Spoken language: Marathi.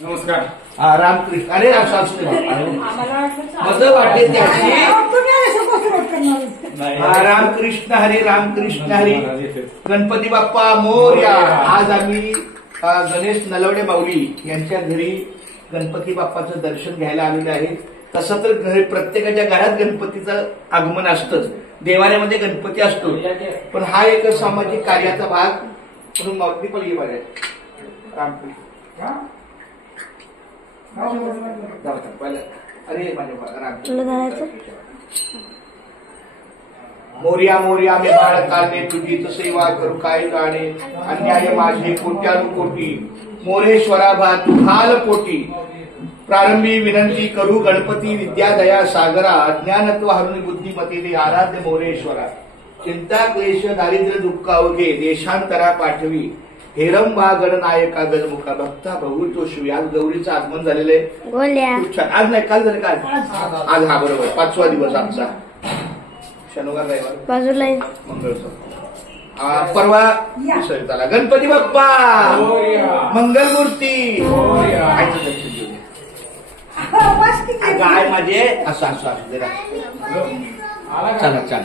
नमस्कार. रामकृष्ण. अरे राम शास्त्री मज वाटे त्याची. रामकृष्ण हरी, रामकृष्ण हरी. गणपती बाप्पा मोरया. आज आम्ही गणेश नलवडे माऊली यांच्या घरी गणपती बाप्पाचं दर्शन घ्यायला आलेलं आहे. तसं तर प्रत्येकाच्या घरात गणपतीचं आगमन असतंच, देवाऱ्यामध्ये गणपती असतो, पण हा एक सामाजिक कार्याचा भाग म्हणून माऊली पण ये बघाय. रामकृष्ण. अरे माझ्या मोर्या मोर्या मी बाळकाने तुझीच सेवा करू काय गाणे. अन्याय माझे कोट्यानुकोटी मोरेश्वरा तू घाल पोटी. प्रारंभी विनंती करू गणपती विद्या दया सागरा. अज्ञानत्व हरुणी बुद्धिमती दे आराध्य मोरेश्वरा. चिंता क्लेश दारिद्र्य दुःख अवघे देशांतरा पाठवी. हेरंबा गणनायका गजमुखा भक्ता भाऊ तो शिव. आज गौरीचं आगमन झालेलं आहे. खूप छान. आज नाही काल झालं का? आज हा बरोबर 5वा दिवस आमचा. शनिवार रविवार बाजूला मंगळ परवा विसर्जनाला. गणपती बाप्पा मंगलमूर्ती. काय माझे असं असं असं जरा. चला चला.